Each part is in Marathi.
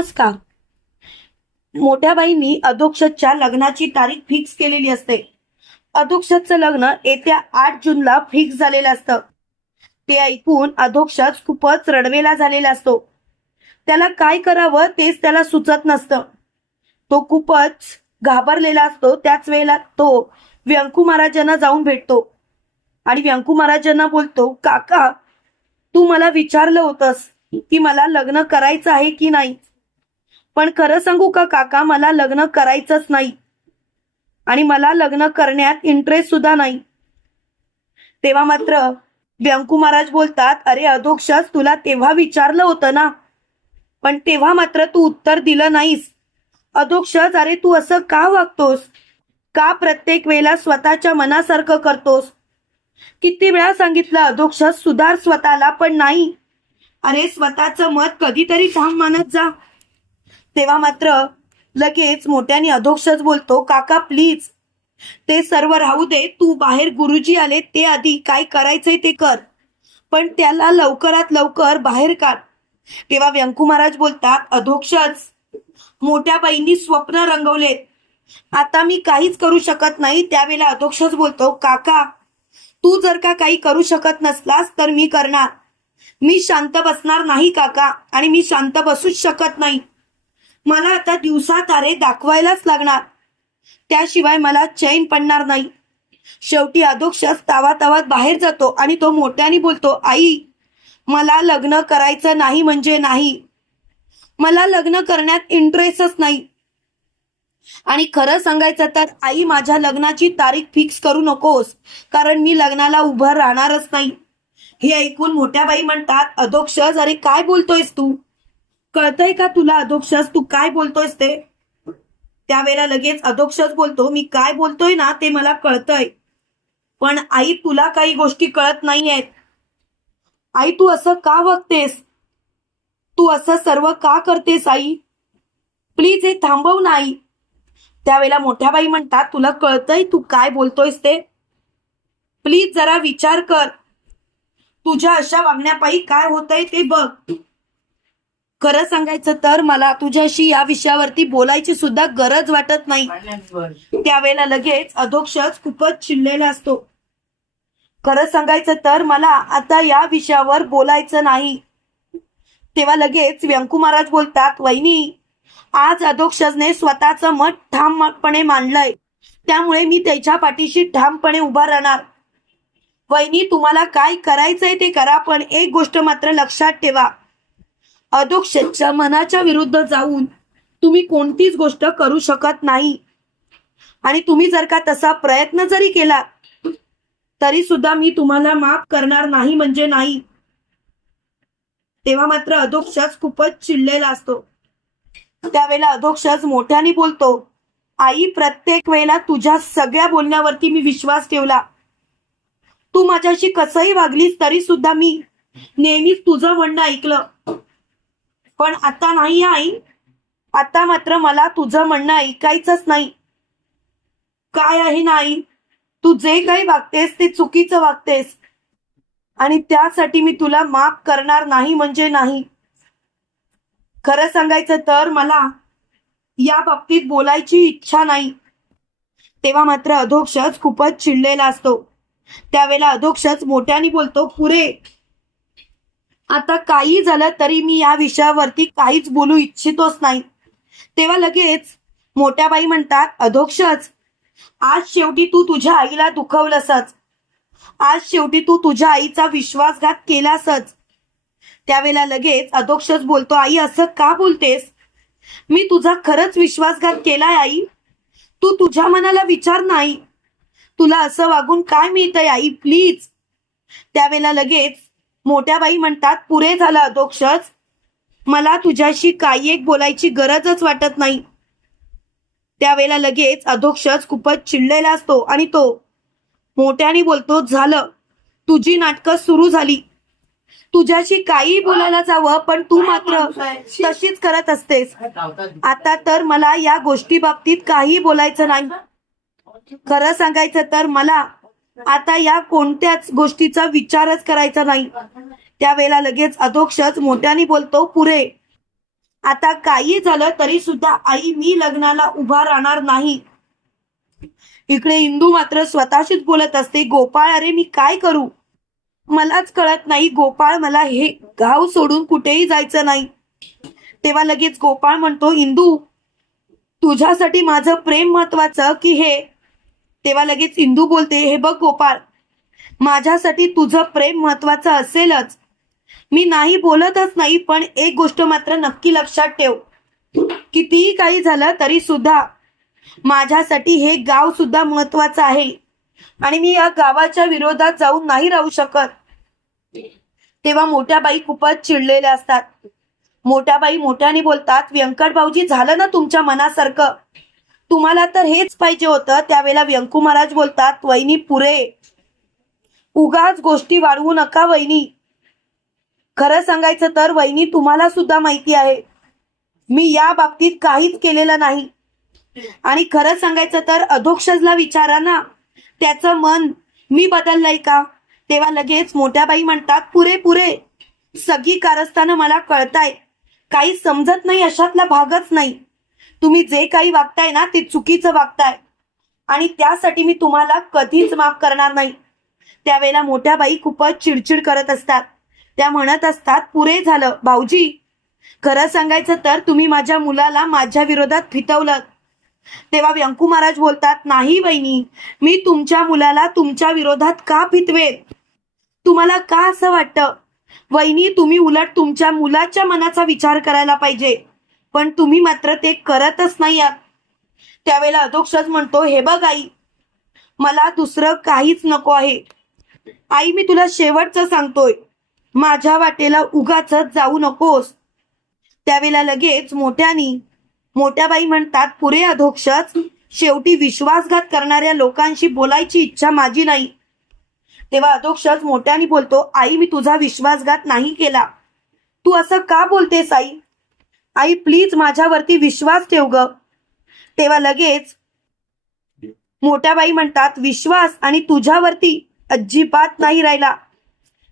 नमस्कार. मोठ्या बाईंनी अधोक्षतच्या लग्नाची तारीख फिक्स केलेली असते. अधोक्षतचं लग्न येत्या आठ जूनला फिक्स झालेलं असतं. ते ऐकून अधोक्षत खूपच रडवेला झालेला असतो. त्याला काय करावं तेच त्याला सुचत नसतं. तो खूपच घाबरलेला असतो. त्याच वेळेला तो व्यंकू महाराजांना जाऊन भेटतो. आणि व्यंकू महाराजांना बोलतो काका तू मला विचारलं होतंस की मला लग्न करायचं आहे की नाही? पण खरं सांगू का काका? मला लग्न करायचंच नाही. आणि मला लग्न करण्यात इंटरेस्ट सुद्धा नाही. तेव्हा मात्र व्यंकू महाराज बोलतात अरे अधोक्षस तुला तेव्हा विचारलं होतं ना? पण तेव्हा मात्र तू उत्तर दिलं नाहीस. अधोक्षस अरे तू असं का वागतोस? का प्रत्येक वेळेला स्वतःच्या मनासारखं करतोस? किती वेळा सांगितलं अधोक्षस सुधार स्वतःला पण नाही. अरे स्वतःचं मत कधीतरी ठाम मानत जा. तेव्हा मात्र लगेच मोठ्याने अधोक्षच बोलतो काका प्लीज ते सर्व राहू दे तू बाहेर गुरुजी आले ते आधी काय करायचंय ते कर. पण त्याला लवकरात लवकर बाहेर काढ. तेव्हा व्यंकू महाराज बोलतात अधोक्षच. मोठ्या बाईंनी स्वप्न रंगवलेत आता मी काहीच करू शकत नाही. त्यावेळेला अधोक्षच बोलतो काका तू जर का काही करू शकत नसलास तर मी करणार. मी शांत बसणार नाही काका आणि मी शांत बसूच शकत नाही. मला आता दिवसा तारे दाखवायलाच लागणार. त्याशिवाय मला चैन पडणार नाही. शेवटी अधोक्षस तावा तावात बाहेर जातो आणि तो मोठ्याने बोलतो आई मला लग्न करायचं नाही म्हणजे नाही. मला लग्न करण्यात इंटरेस्टच नाही. आणि खरं सांगायचं तर आई माझ्या लग्नाची तारीख फिक्स करू नकोस कारण मी लग्नाला उभं राहणारच नाही. हे ऐकून मोठ्या बाई म्हणतात अधोक्षस अरे काय बोलतोयस तू? कळतंय का तुला अधोक्षस तू काय बोलतोयस ते? त्यावेळेला लगेच अधोक्षस बोलतो मी काय बोलतोय ना ते मला कळतंय. पण आई तुला काही गोष्टी कळत नाहीयेत. आई तू असं का वागतेस तू असं सर्व का करतेस आई? प्लीज हे थांबव ना आई. त्यावेळेला मोठ्या बाई म्हणतात तुला कळतंय तू काय बोलतोयस ते? प्लीज जरा विचार कर. तुझ्या अशा वागण्यापायी काय होतंय ते बघ. खरं सांगायचं तर मला तुझ्याशी या विषयावरती बोलायची सुद्धा गरज वाटत नाही. त्यावेळेला लगेच अधोक्षच खूपच चिडलेला असतो. खरं सांगायचं तर मला आता या विषयावर बोलायचं नाही. तेव्हा लगेच व्यंकू महाराज बोलतात वहिनी आज अधोक्षजने स्वतःचं मत ठामपणे मांडलंय. त्यामुळे मी त्याच्या पाठीशी ठामपणे उभा राहणार. वहिनी तुम्हाला काय करायचंय ते करा पण एक गोष्ट मात्र लक्षात ठेवा. अधोक्षेच्या मनाच्या विरुद्ध जाऊन तुम्ही कोणतीच गोष्ट करू शकत नाही. आणि तुम्ही जर का तसा प्रयत्न जरी केला तरी सुद्धा मी तुम्हाला माफ करणार नाही म्हणजे नाही. तेव्हा मात्र अधोक्षच खूपच चिडलेला असतो. त्यावेळेला अधोक्षच मोठ्याने बोलतो आई प्रत्येक वेळेला तुझ्या सगळ्या बोलण्यावरती मी विश्वास ठेवला. तू माझ्याशी कसंही वागलीस तरी सुद्धा मी नेहमीच तुझं म्हणणं ऐकलं. पण आता नाही आई. आता मात्र मला तुझं म्हणणं ऐकायचंच नाही. काय आहे ना तू जे काही वागतेस ते चुकीचं वागतेस. आणि त्यासाठी मी तुला माफ करणार नाही म्हणजे नाही. खरं सांगायचं तर मला या बाबतीत बोलायची इच्छा नाही. तेव्हा मात्र अधोक्षच खूपच चिडलेला असतो. त्यावेळेला अधोक्षच मोठ्याने बोलतो पुरे आता काही झालं तरी मी या विषयावरती काहीच बोलू इच्छितोच नाही. तेव्हा लगेच मोठ्या बाई म्हणतात अधोक्षच आज शेवटी तू तुझ्या आईला दुखवलंसच. आज शेवटी तू तुझ्या आईचा विश्वासघात केलासच. त्यावेळेला लगेच अधोक्षच बोलतो आई असं का बोलतेस? मी तुझा खरंच विश्वासघात केलाय आई. तू तुझ्या मनाला विचार नाही. तुला असं वागून काय मिळतंय आई? प्लीज. त्यावेळेला लगेच मोठ्या बाई म्हणतात पुरे झालं अधोक्षच. मला तुझ्याशी काही एक बोलायची गरजच वाटत नाही. त्यावेळेला लगेच अधोक्षच खूपच चिडलेला असतो आणि तो मोठ्याने बोलतो झालं. तुझी नाटकं सुरू झाली. तुझ्याशी काही बोलायला जावं पण तू मात्र तशीच करत असतेस. आता तर मला या गोष्टी बाबतीत काही बोलायचं नाही. खरं सांगायचं तर मला आता या कोणत्याच गोष्टीचा विचारच करायचा नाही. त्यावेळेला लगेच अधोक्षच मोठ्याने बोलतो पुरे आता काही झालं तरी सुद्धा आई मी लग्नाला उभा राहणार नाही. इकडे इंदू मात्र स्वतःशीच बोलत असते गोपाळ अरे मी काय करू? मलाच कळत नाही गोपाळ मला हे गाव सोडून कुठेही जायचं नाही. तेव्हा लगेच गोपाळ म्हणतो इंदू तुझ्यासाठी माझं प्रेम महत्वाचं की हे तेव्हा लगेच इंदू बोलते हे बघ गोपाळ माझ्यासाठी तुझं प्रेम महत्वाचं असेलच. मी नाही बोलतच नाही पण एक गोष्ट मात्र नक्की लक्षात ठेव. कितीही काही झालं तरी सुद्धा माझ्यासाठी हे गाव सुद्धा महत्वाचं आहे. आणि मी या गावाच्या विरोधात जाऊन नाही राहू शकत. तेव्हा मोठ्या बाई खूपच चिडलेल्या असतात. मोठ्या बाई मोठ्याने बोलतात व्यंकट भाऊजी झालं ना तुमच्या मनासारखं? तुम्हाला तर हेच पाहिजे होतं त्यावेळेला व्यंकू महाराज बोलतात वहिनी पुरे. उगाच गोष्टी वाढवू नका वहिनी. खरं सांगायचं तर वहिनी तुम्हाला सुद्धा माहिती आहे मी या बाबतीत काहीच केलेलं नाही. आणि खरं सांगायचं तर अधोक्षजला विचारा ना त्याचं मन मी बदललंय का? तेव्हा लगेच मोठ्या बाई म्हणतात पुरे पुरे. सगळी कारस्थानं मला कळताय काही समजत नाही अशातला भागच नाही. तुम्ही जे काही वागताय ना ते चुकीचं वागताय. आणि त्यासाठी मी तुम्हाला कधीच माफ करणार नाही. त्यावेळेला मोठ्या बाई खूपच चिडचिड करत असतात. त्या म्हणत असतात पुरे झालं भाऊजी. खरं सांगायचं तर तुम्ही माझ्या मुलाला माझ्या विरोधात फितवलं तेव्हा व्यंकू महाराज बोलतात नाही बहिणी मी तुमच्या मुलाला तुमच्या विरोधात का फितवेन? तुम्हाला का असं वाटतं? वहिनी तुम्ही उलट तुमच्या मुलाच्या मनाचा विचार करायला पाहिजे. पण तुम्ही मात्र ते करतच नाही आहात. त्यावेळेला अधोक्षज म्हणतो हे बघ आई मला दुसरं काहीच नको आहे. आई मी तुला शेवटचं सांगतोय. माझ्या वाटेला उगाच जाऊ नकोस. त्यावेळेला लगेच मोठ्यानी मोठ्या बाई म्हणतात पुरे अधोक्षज शेवटी विश्वासघात करणाऱ्या लोकांशी बोलायची इच्छा माझी नाही. तेव्हा अधोक्षज मोठ्याने बोलतो आई मी तुझा विश्वासघात नाही केला. तू असं का बोलतेस आई? आई प्लीज माझ्यावरती विश्वास ठेव ग. तेव्हा लगेच मोठ्या बाई म्हणतात विश्वास आणि तुझ्यावरती अजिबात नाही राहिला.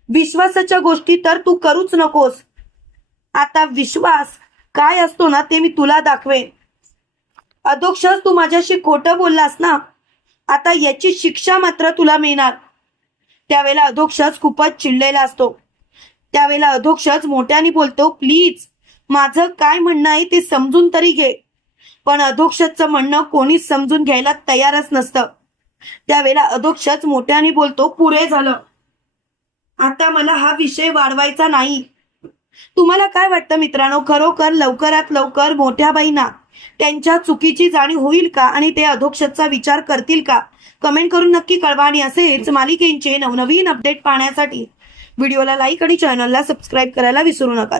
विश्वासाच्या गोष्टी तर तू करूच नकोस. आता विश्वास काय असतो ना ते मी तुला दाखवेन. अधोक्षज तू माझ्याशी खोटं बोललास ना आता याची शिक्षा मात्र तुला मिळणार. त्यावेळेला अधोक्षज खूपच चिडलेला असतो. त्यावेळेला अधोक्षज मोठ्याने बोलतो प्लीज माझं काय म्हणणं आहे ते समजून तरी घे. पण अधोक्षजचं म्हणणं कोणीच समजून घ्यायला तयारच नसतं. त्यावेळेला अधोक्षच मोठ्याने बोलतो पुरे झालं. आता मला हा विषय वाढवायचा नाही. तुम्हाला काय वाटतं मित्रांनो? खरोखर लवकरात लवकर मोठ्या बाईंना त्यांच्या चुकीची जाणीव होईल का आणि ते अधोक्षजचा विचार करतील का? कमेंट करून नक्की कळवा आणि असेच मालिकेंचे नवनवीन अपडेट पाहण्यासाठी व्हिडिओला लाईक आणि चॅनलला सबस्क्राईब करायला विसरू नका.